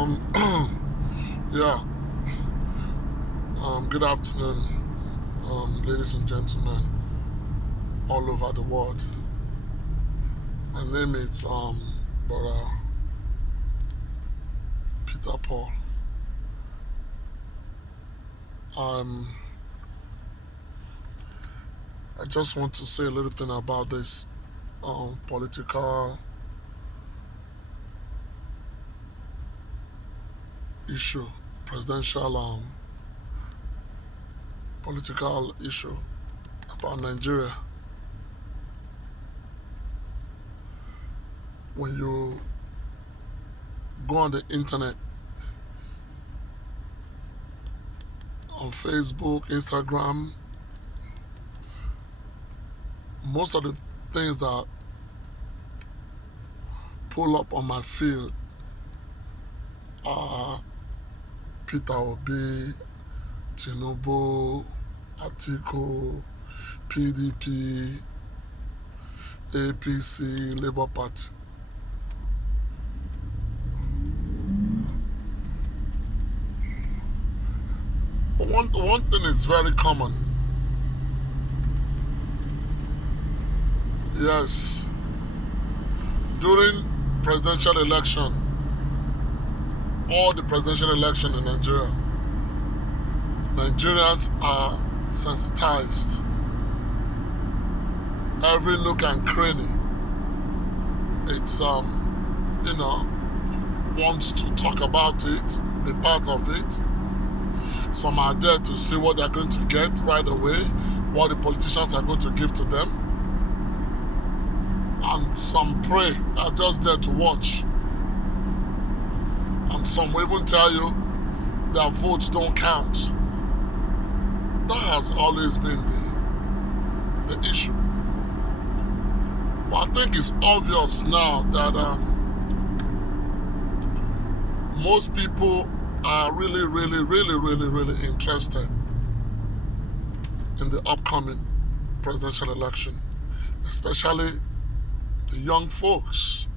Um, yeah. Good afternoon, ladies and gentlemen, all over the world. My name is Bora Peter Paul. Um, I just want to say a little thing about this political issue, presidential political issue about Nigeria. When you go on the internet, on Facebook, Instagram, most of the things that pull up on my feed are Peter Obi, Tinubu, Atiku, PDP, APC, Labour Party. But one thing is very common. Yes, during presidential election, all the presidential election in Nigeria, Nigerians are sensitized. Every nook and cranny, it's wants to talk about it, be part of it. Some are there to see what they're going to get right away, what the politicians are going to give to them. And some pray are just there to watch. And some will even tell you their votes don't count. That has always been the issue. But I think it's obvious now that most people are really interested in the upcoming presidential election, especially the young folks.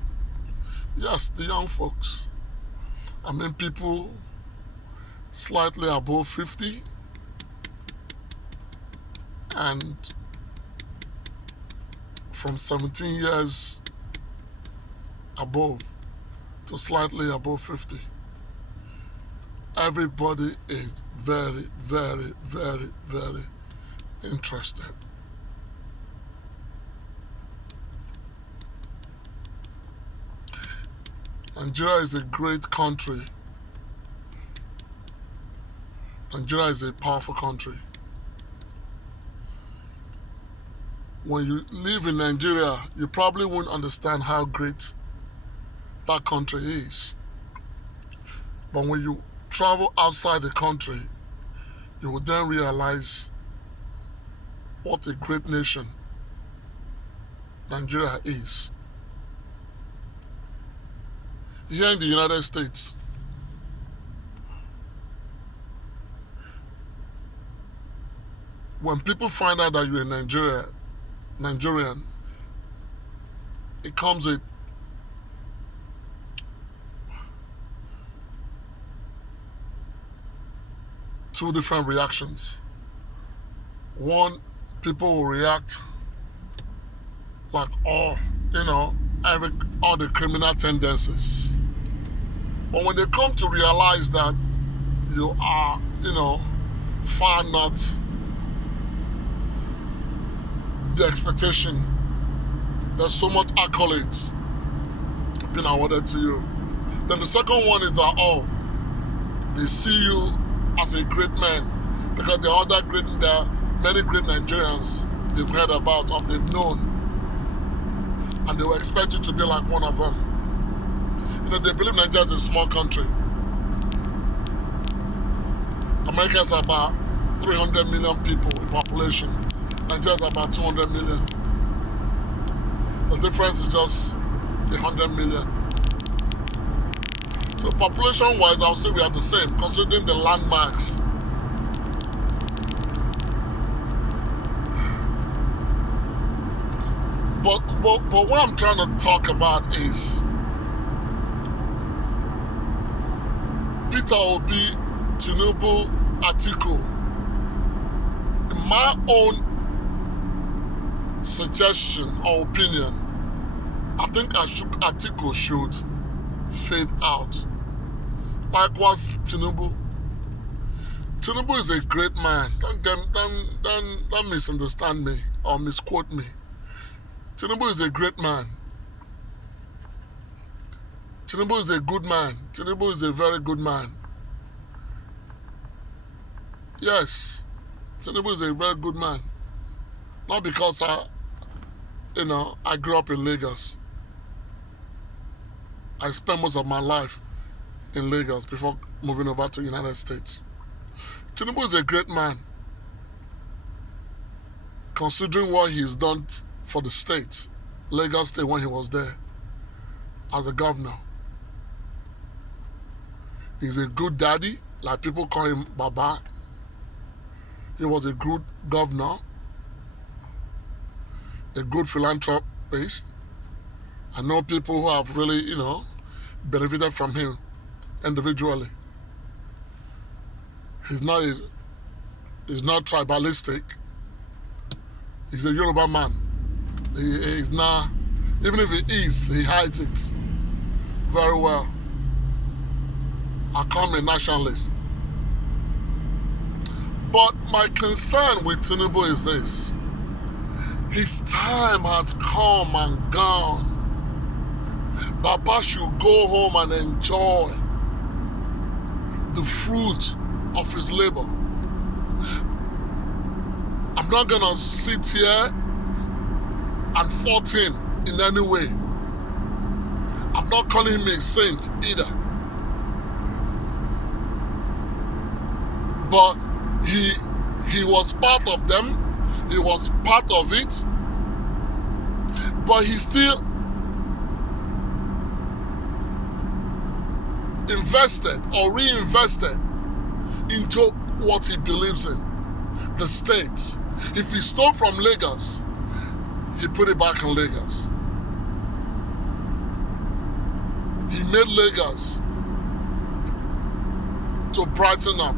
Yes, the young folks. I mean, people slightly above 50 and from 17 years above to slightly above 50. Everybody is very interested. Nigeria is a great country. Nigeria is a powerful country. When you live in Nigeria, you probably won't understand how great that country is. But when you travel outside the country, you will then realize what a great nation Nigeria is. Here in the United States, when people find out that you're a Nigerian, it comes with two different reactions. One, people will react like, all the criminal tendencies. But when they come to realize that you are, far not the expectation, there's so much accolades being awarded to you. Then the second one is that, they see you as a great man because there are many great Nigerians they've heard about or they've known, and they will expect you to be like one of them. They believe Nigeria is a small country. America is about 300 million people in population. Nigeria is about 200 million. The difference is just 100 million. So population-wise, I'll say we are the same, considering the landmarks. But what I'm trying to talk about is Peter Obi, Tinubu, Atiku, in my own suggestion or opinion, I think Atiku should fade out. Likewise, Tinubu. Tinubu is a great man. Don't misunderstand me or misquote me. Tinubu is a great man. Tinubu is a good man. Tinubu is a very good man. Yes, Tinubu is a very good man. Not because I grew up in Lagos. I spent most of my life in Lagos before moving over to the United States. Tinubu is a great man, considering what he's done for the state, Lagos State, when he was there as a governor. He's a good daddy, like people call him Baba. He was a good governor, a good philanthropist. I know people who have really, benefited from him individually. He's not tribalistic. He's a Yoruba man. He's not, even if he is, he hides it very well. I call him a nationalist. But my concern with Tinubu is this. His time has come and gone. Baba should go home and enjoy the fruit of his labor. I'm not gonna sit here and fault him in any way. I'm not calling him a saint either. But he was part of them. He was part of it. But he still invested or reinvested into what he believes in, the state. If he stole from Lagos, he put it back in Lagos. He made Lagos to brighten up.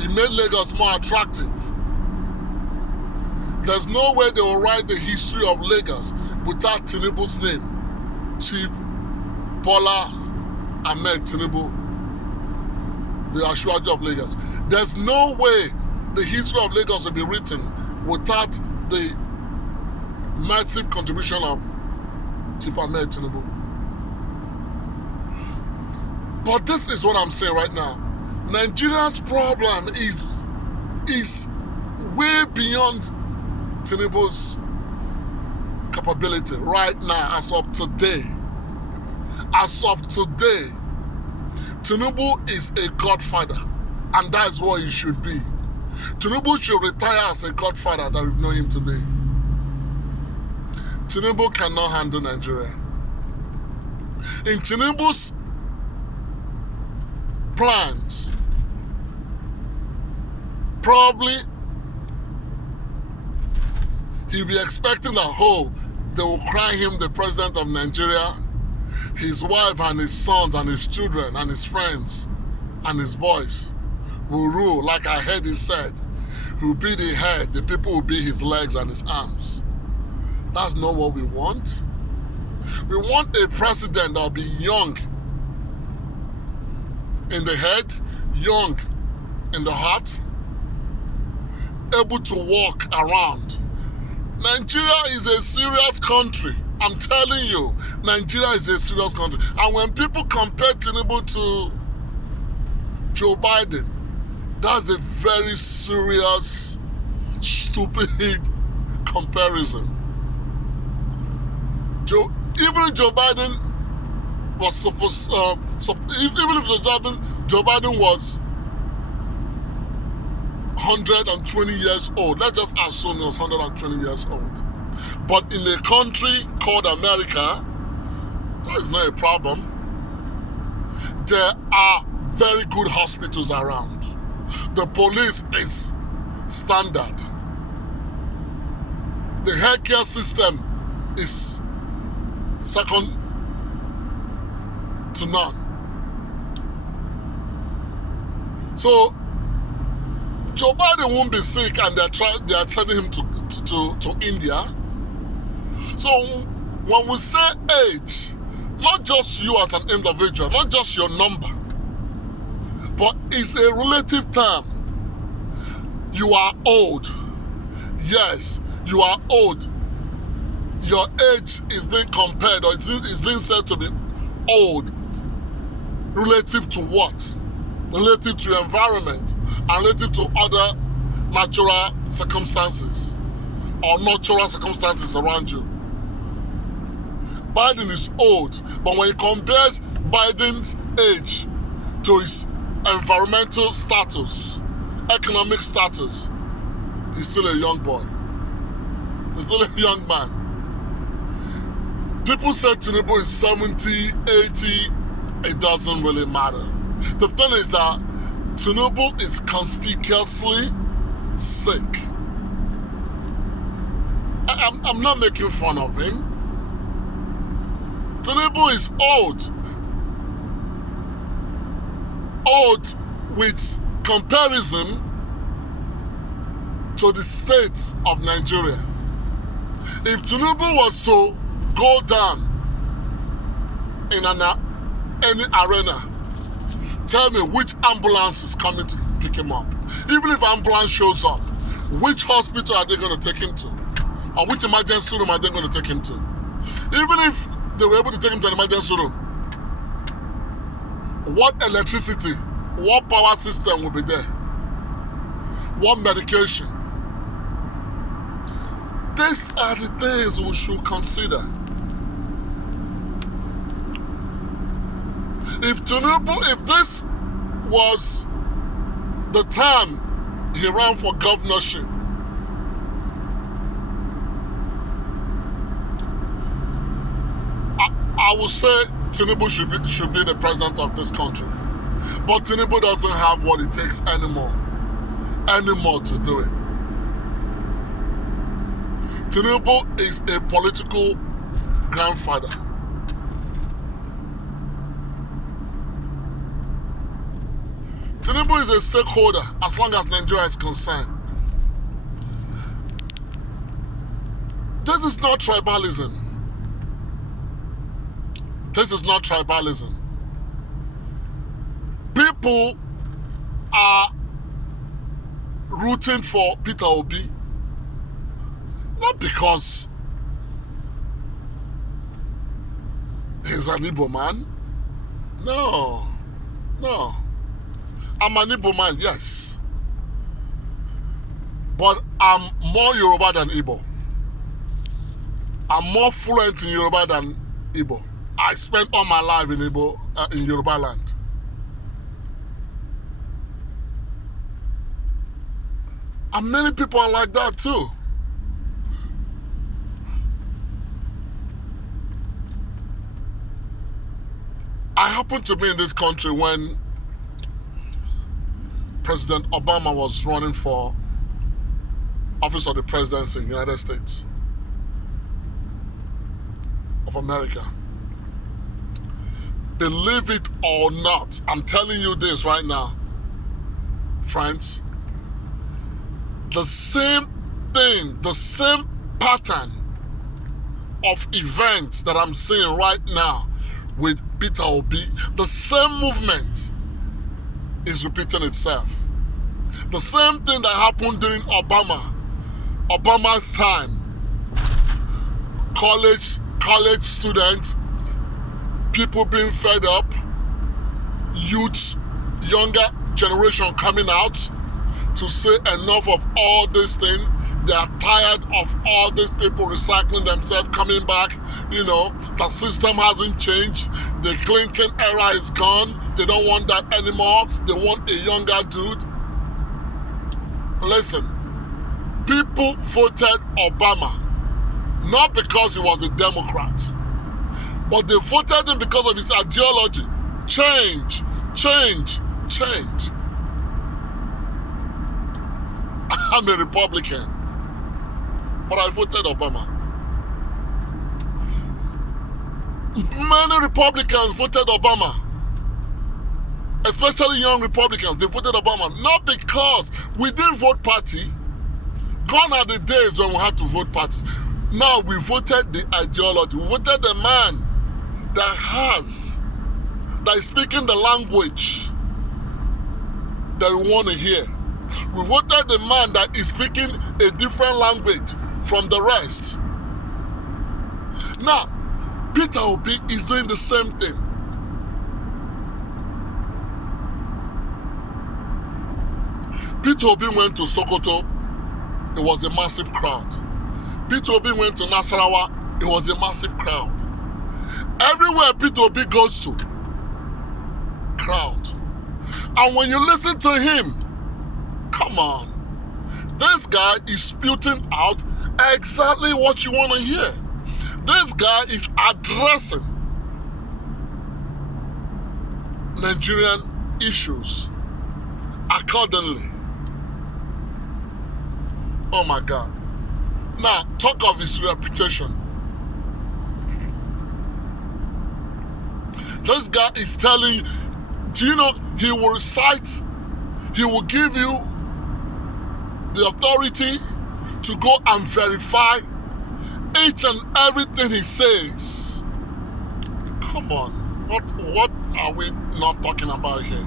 He made Lagos more attractive. There's no way they will write the history of Lagos without Tinubu's name. Chief Bola Ahmed Tinubu, the Ashwaji of Lagos. There's no way the history of Lagos will be written without the massive contribution of Chief Ahmed Tinubu. But this is what I'm saying right now. Nigeria's problem is way beyond Tinubu's capability right now, as of today. As of today, Tinubu is a godfather, and that is what he should be. Tinubu should retire as a godfather that we've known him to be. Tinubu cannot handle Nigeria. In Tinubu's plans, probably he'll be expecting that, they will crown him the president of Nigeria. His wife and his sons and his children and his friends and his boys will rule, like I heard he said. He'll be the head, the people will be his legs and his arms. That's not what we want. We want a president that will be young in the head, young in the heart, able to walk around. Nigeria is a serious country. I'm telling you, Nigeria is a serious country. And when people compare Tinubu to Joe Biden, that's a very serious, stupid comparison. Even if Joe Biden was supposed, even if Joe Biden was 120 years old, let's just assume he was 120 years old. But in a country called America, that is not a problem. There are very good hospitals around. The police is standard. The healthcare system is second to none. So Joe Biden won't be sick, and they are sending him to India. So when we say age, not just you as an individual, not just your number, but it's a relative term. You are old. Yes, you are old. Your age is being compared, or it's being said to be old. Relative to what? Relative to your environment and relative to other natural circumstances or natural circumstances around you. Biden is old, but when he compares Biden's age to his environmental status, economic status, he's still a young boy. He's still a young man. People say Tinubu is 70, 80, it doesn't really matter. The thing is that Tinubu is conspicuously sick. I'm not making fun of him. Tinubu is old. Old with comparison to the states of Nigeria. If Tinubu was to go down in any arena, tell me which ambulance is coming to pick him up. Even if ambulance shows up, which hospital are they going to take him to? Or which emergency room are they going to take him to? Even if they were able to take him to an emergency room, what electricity, what power system will be there? What medication? These are the things we should consider. If this was the time he ran for governorship, I would say Tinubu should be the president of this country. But Tinubu doesn't have what it takes anymore to do it. Tinubu is a political grandfather. Tinubu is a stakeholder as long as Nigeria is concerned. This is not tribalism. This is not tribalism. People are rooting for Peter Obi not because he's an Igbo man. No. I'm an Igbo man, yes. But I'm more Yoruba than Igbo. I'm more fluent in Yoruba than Igbo. I spent all my life in in Yoruba land. And many people are like that too. I happened to be in this country when President Obama was running for office of the presidency in the United States of America. Believe it or not, I'm telling you this right now, friends, the same thing, the same pattern of events that I'm seeing right now with Peter Obi, the same movement is repeating itself. The same thing that happened during Obama's time. College students, people being fed up, youth, younger generation coming out to say enough of all this thing. They are tired of all these people recycling themselves, coming back. The system hasn't changed. The Clinton era is gone. They don't want that anymore. They want a younger dude. Listen, people voted Obama not because he was a Democrat, but they voted him because of his ideology. Change. I'm a Republican, but I voted Obama. Many Republicans voted Obama. especially young Republicans, they voted Obama, not because we didn't vote party. Gone are the days when we had to vote parties. Now we voted the ideology. We voted the man that is speaking the language that we want to hear. We voted the man that is speaking a different language from the rest. Now, Peter Obi is doing the same thing. Peter Obi went to Sokoto, it was a massive crowd. Peter Obi went to Nasarawa, it was a massive crowd. Everywhere Peter Obi goes to, crowd. And when you listen to him, come on, this guy is spewing out exactly what you want to hear. This guy is addressing Nigerian issues accordingly. Oh my God. Now, talk of his reputation. This guy is telling you, do you know, he will give you the authority to go and verify each and everything he says. Come on, what are we not talking about here?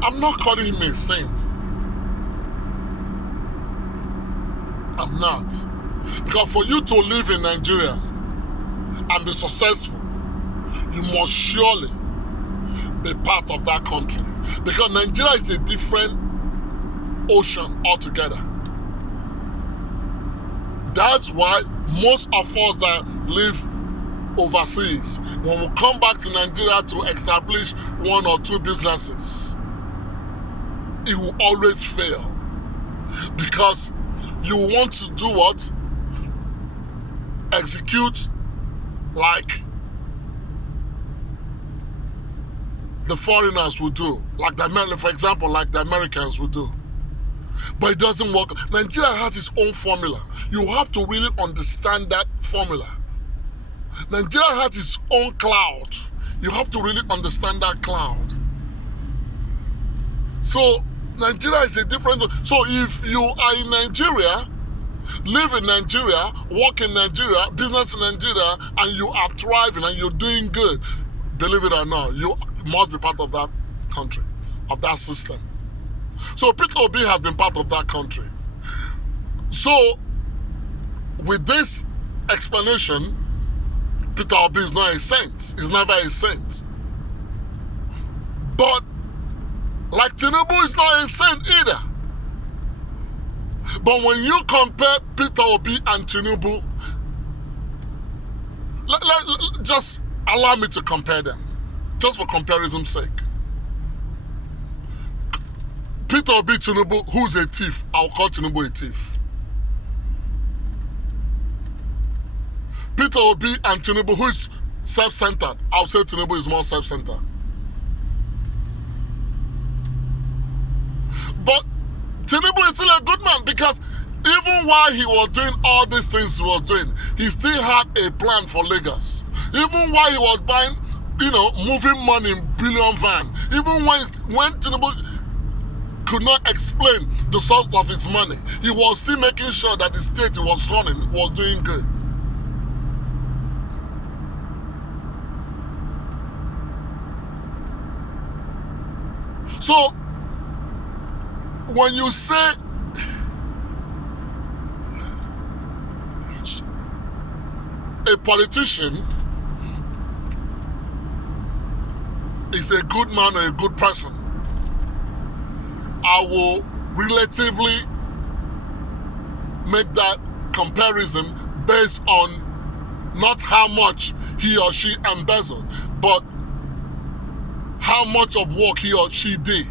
I'm not calling him a saint. I'm not. Because for you to live in Nigeria and be successful, you must surely be part of that country. Because Nigeria is a different ocean altogether. That's why most of us that live overseas, when we come back to Nigeria to establish one or two businesses, it will always fail. Because you want to do what? Execute like the foreigners will do, like for example, like the Americans will do. But it doesn't work. Nigeria has its own formula. You have to really understand that formula. Nigeria has its own cloud. You have to really understand that cloud. So Nigeria is a different. So if you are in Nigeria, live in Nigeria, work in Nigeria, business in Nigeria, and you are thriving and you're doing good, believe it or not, you must be part of that country, of that system. So Peter Obi has been part of that country. So with this explanation, Peter Obi is not a saint. He's never a saint. But like Tinubu is not a saint either. But when you compare Peter Obi and Tinubu, just allow me to compare them, just for comparison's sake. Peter Obi, Tinubu, who's a thief? I'll call Tinubu a thief. Peter Obi and Tinubu, who's self-centered? I'll say Tinubu is more self-centered. But Tinubu is still a good man, because even while he was doing all these things he was doing, he still had a plan for Lagos. Even while he was buying, moving money in billion van, even when Tinubu could not explain the source of his money, he was still making sure that the state he was running was doing good. So when you say a politician is a good man or a good person, I will relatively make that comparison based on not how much he or she embezzled, but how much of work he or she did,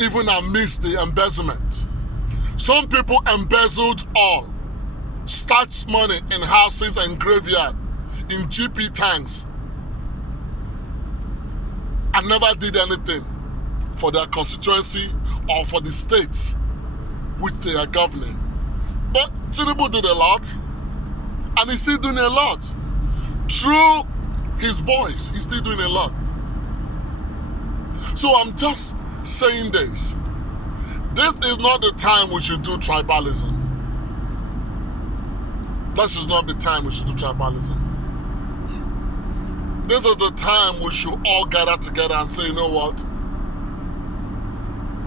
even amidst the embezzlement. Some people embezzled all, stashed money in houses and graveyard, in GP tanks, and never did anything for their constituency or for the states which they are governing. But Tinubu did a lot, and he's still doing a lot. Through his boys. He's still doing a lot. So I'm just saying this. This is not the time we should do tribalism. This is not the time we should do tribalism. This is the time we should all gather together and say, you know what?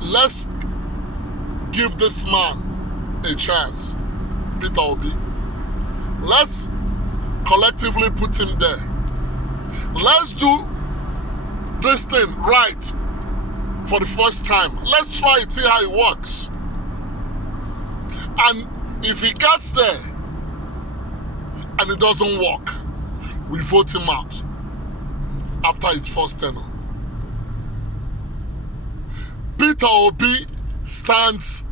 Let's give this man a chance, Peter Obi. Let's collectively put him there. Let's do this thing right for the first time. Let's try it, see how it works. And if he gets there and it doesn't work, we vote him out after his first tenure. Peter Obi stands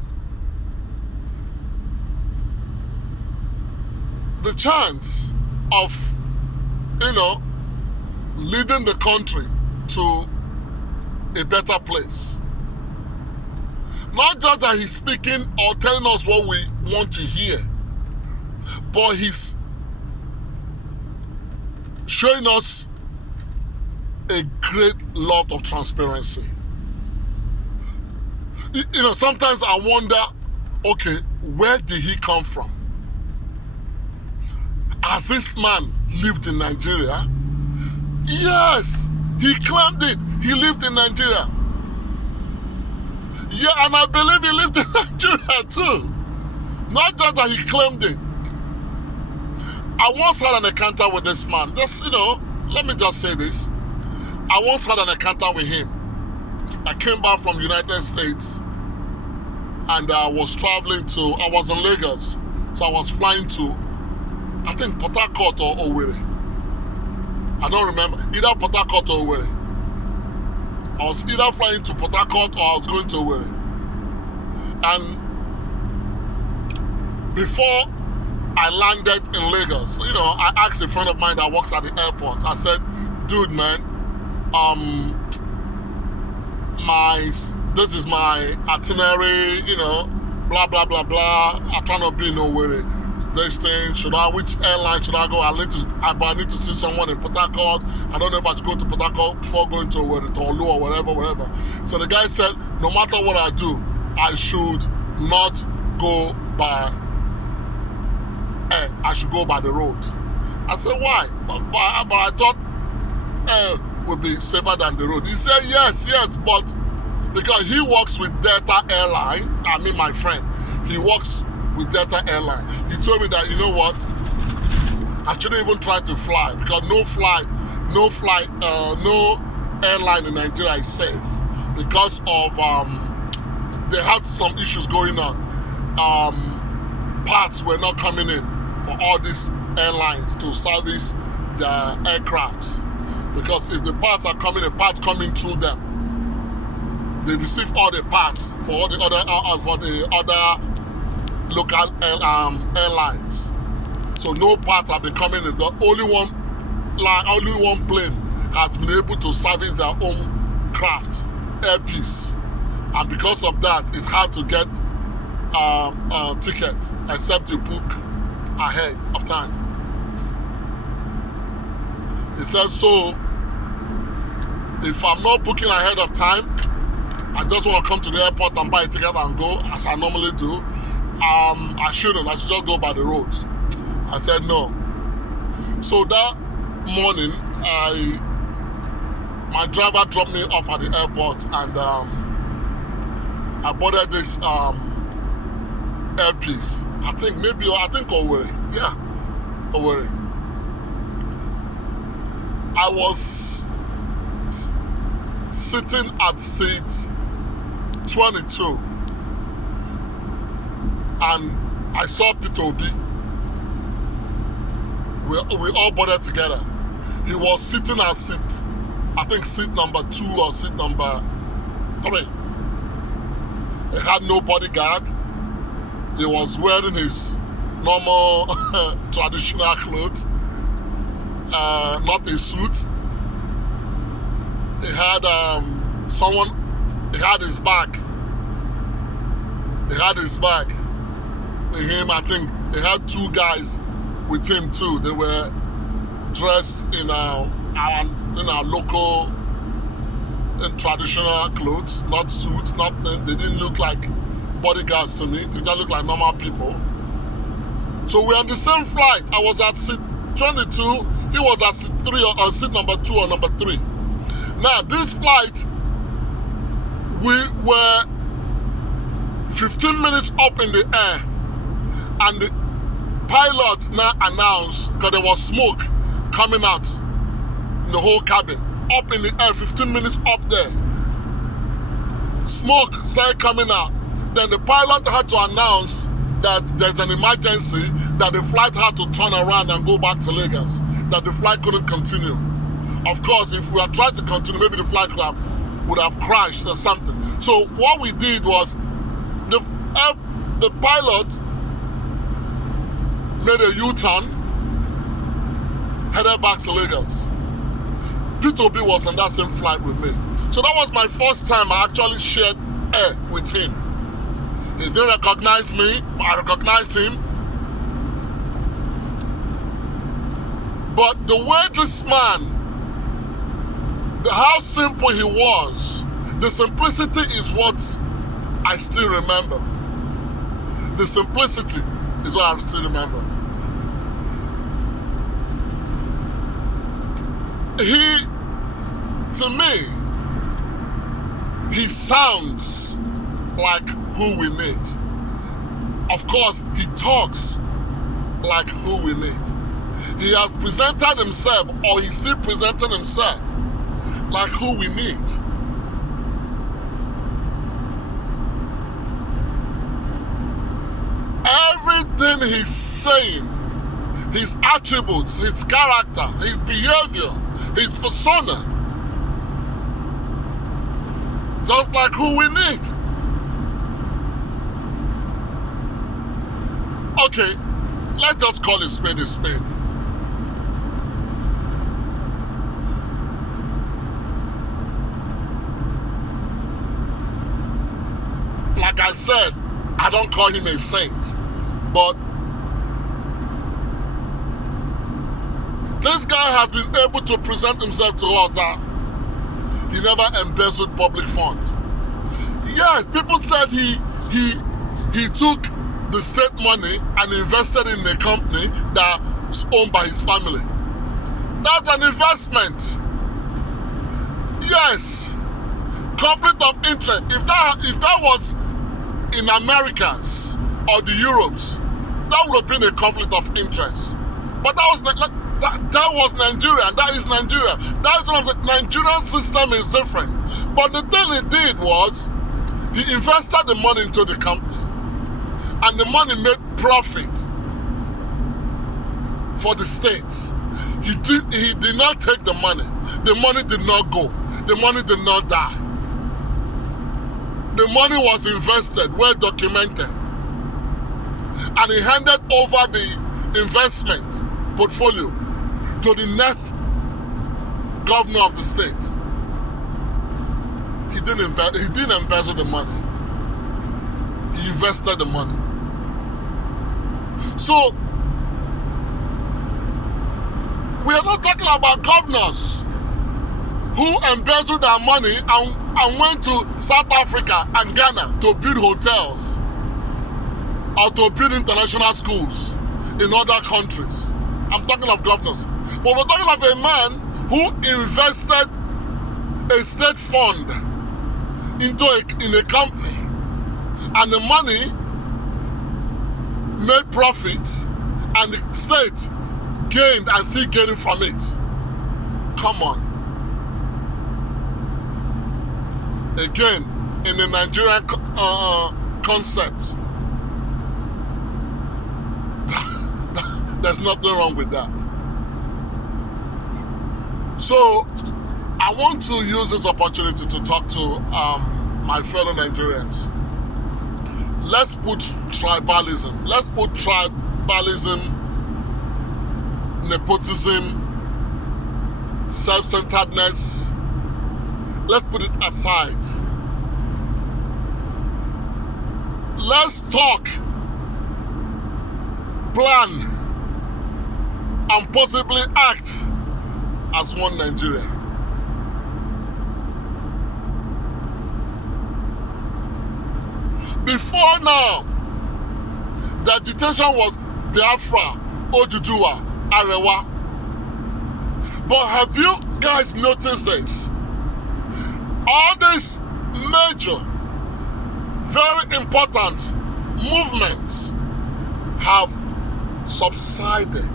the chance of, leading the country to a better place. Not just that he's speaking or telling us what we want to hear, but he's showing us a great lot of transparency. Sometimes I wonder, okay, where did he come from? Has this man lived in Nigeria? Yes, he claimed it. He lived in Nigeria. Yeah, and I believe he lived in Nigeria too. Not just that he claimed it. I once had an encounter with this man. Let me just say this. I once had an encounter with him. I came back from United States and I was in Lagos. So I was flying to, I think, Port Harcourt or Owerri. I don't remember, either Port Harcourt or Owerri. I was either flying to Port Harcourt or I was going to Owerri. And before I landed in Lagos, I asked a friend of mine that works at the airport. I said, dude, man, this is my itinerary, blah, blah, blah, blah. I'm trying to be in Owerri. This thing, which airline should I go? I need to see someone in Port Harcourt. I don't know if I should go to Port Harcourt before going to Olu or whatever. So the guy said, no matter what I do, I should not go by air. I should go by the road. I said, why? But I thought air would be safer than the road. He said, yes, but because he works with Delta Airline, my friend, he works with Delta Airline. He told me that, you know what, I shouldn't even try to fly because no airline in Nigeria is safe because of they had some issues going on. Parts were not coming in for all these airlines to service the aircrafts, because if the parts are coming, the parts coming through them, they receive all the parts for all the other local airlines. So no parts have been coming in. The only one plane has been able to service their own craft, airpiece, and because of that, it's hard to get tickets except you book ahead of time. He said, so if I'm not booking ahead of time, I just want to come to the airport and buy a ticket and go, as I normally do. I shouldn't. I should just go by the road. I said no. So that morning, my driver dropped me off at the airport, and I boarded this airpiece. I think Owerri. Yeah, Owerri. I was sitting at seat 22. And I saw Peter Obi. We all boarded together. He was sitting at seat number 2 or seat number 3. He had no bodyguard. He was wearing his normal traditional clothes, not a suit. He had he had his bag. With him, I think he had 2 guys with him too. They were dressed in in our local in traditional clothes, not suits, they didn't look like bodyguards to me. They just looked like normal people. So we're on the same flight. I was at seat 22. He was at seat 3 or seat number 2 or number 3. Now this flight, we were 15 minutes up in the air, and the pilot now announced, because there was smoke coming out in the whole cabin, up in the air, 15 minutes up there. Smoke started coming out. Then the pilot had to announce that there's an emergency, that the flight had to turn around and go back to Lagos, that the flight couldn't continue. Of course, if we had tried to continue, maybe the flight would have crashed or something. So what we did was, the pilot made a U-turn, headed back to Lagos. P2B was on that same flight with me. So that was my first time I actually shared air with him. He didn't recognize me, I recognized him. But the way this man, how simple he was, the simplicity is what I still remember. The simplicity is what I still remember. To me, he sounds like who we need. Of course, he talks like who we need. He has presented himself, or he's still presenting himself, like who we need. Everything he's saying, his attributes, his character, his behavior, his persona, just like who we need. Okay, let's just call a spade a spade. Like I said, I don't call him a saint, but this guy has been able to present himself to us that he never embezzled public fund. Yes, people said he took the state money and invested in a company that's owned by his family. That's an investment. Yes, conflict of interest. If that was in Americas or the Europes, that would have been a conflict of interest. But that was Nigeria, and that is Nigeria. That is one of the Nigerian system is different. But the thing he did was, he invested the money into the company, and the money made profit for the state. He did not take the money. The money did not go. The money did not die. The money was invested, well documented. And he handed over the investment portfolio to the next governor of the state. He didn't embezzle the money. He invested the money. So, we are not talking about governors who embezzled their money and went to South Africa and Ghana to build hotels or to build international schools in other countries. I'm talking of governors. But we're talking of a man who invested a state fund in a company, and the money made profit, and the state gained and still gaining from it. Come on. Again, in the Nigerian concept, there's nothing wrong with that. So, I want to use this opportunity to talk to my fellow Nigerians. Let's put tribalism. Let's put tribalism, nepotism, self-centeredness. Let's put it aside. Let's talk, plan, and possibly act as one Nigeria. Before now, the agitation was Biafra, Oduduwa, Arewa. But have you guys noticed this? All these major, very important movements have subsided.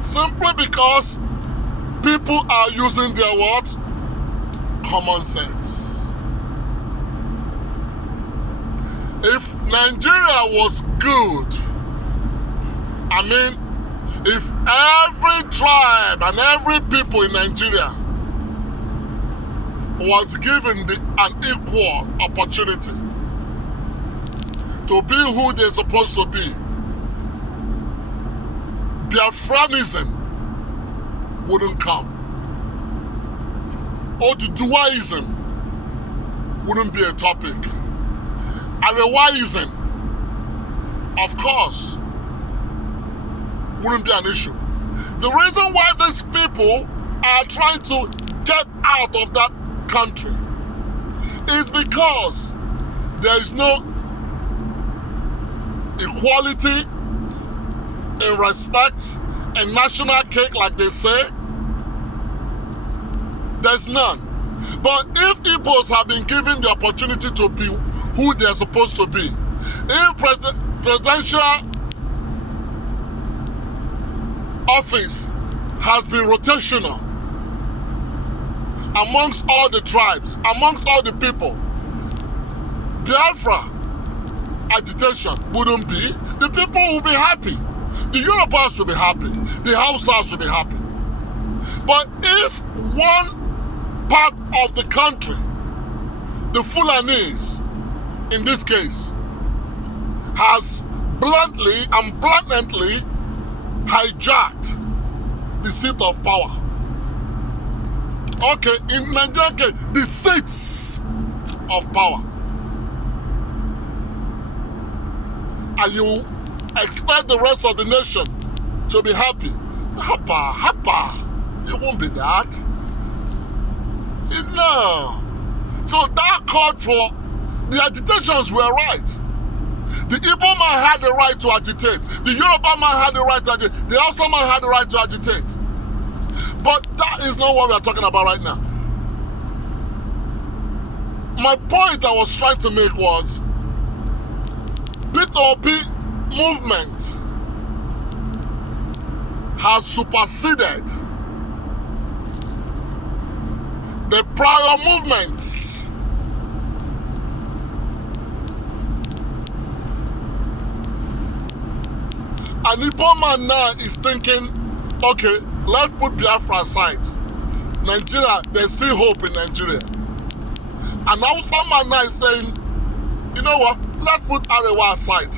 Simply because people are using their what? Common sense. If Nigeria was good, I mean, if every tribe and every people in Nigeria was given an equal opportunity to be who they're supposed to be, Biafranism wouldn't come. Oduduwaism wouldn't be a topic. Arewaism, of course, wouldn't be an issue. The reason why these people are trying to get out of that country is because there is no equality in respect and national cake, like they say. There's none. But if Igbos have been given the opportunity to be who they're supposed to be, if presidential office has been rotational amongst all the tribes, amongst all the people, Biafra agitation wouldn't be. The people will be happy. The Yorubas will be happy. The Hausas will be happy. But if one part of the country, the Fulanese, in this case, has bluntly and blatantly hijacked the seat of power. Okay, in Nigeria, the seats of power. And you expect the rest of the nation to be happy. Hapa. It won't be that. No. So that called for, the agitations were right. The Igbo man had the right to agitate. The Yoruba man had the right to agitate. The Hausa man had the right to agitate. But that is not what we are talking about right now. My point I was trying to make was, P2P movement has superseded the prior movements. An Igbo man now is thinking, okay, let's put Biafra aside. Nigeria, there's still hope in Nigeria. And now someone now is saying, you know what, let's put Arewa aside.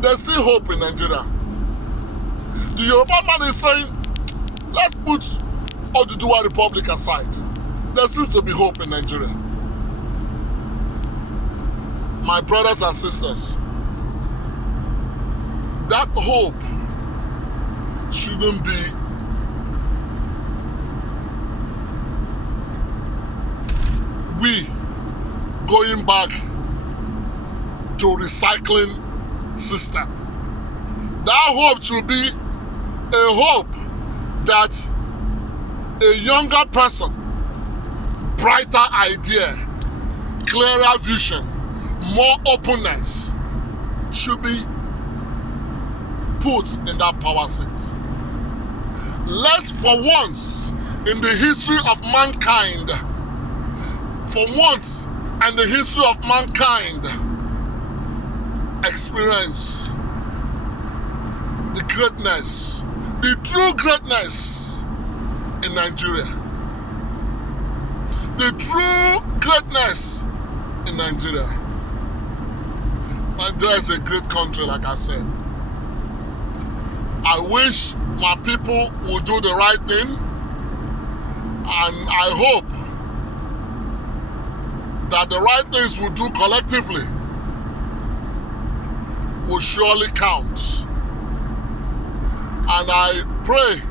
There's still hope in Nigeria. The Yoruba man is saying, let's put Oduduwa Republic aside. There seems to be hope in Nigeria. My brothers and sisters, that hope shouldn't be we going back to recycling system. That hope should be a hope that a younger person, brighter idea, clearer vision, more openness should be put in that power seat. Let's, for once in the history of mankind, for once in the history of mankind, experience the greatness, the true greatness in Nigeria. The true greatness in Nigeria. Nigeria is a great country, like I said. I wish my people would do the right thing, and I hope that the right things we do collectively will surely count. And I pray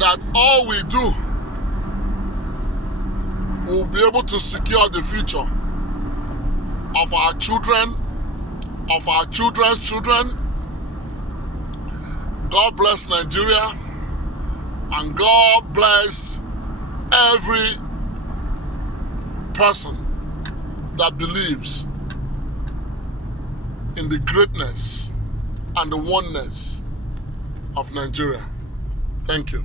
that all we do will be able to secure the future of our children, of our children's children. God bless Nigeria, and God bless every person that believes in the greatness and the oneness of Nigeria. Thank you.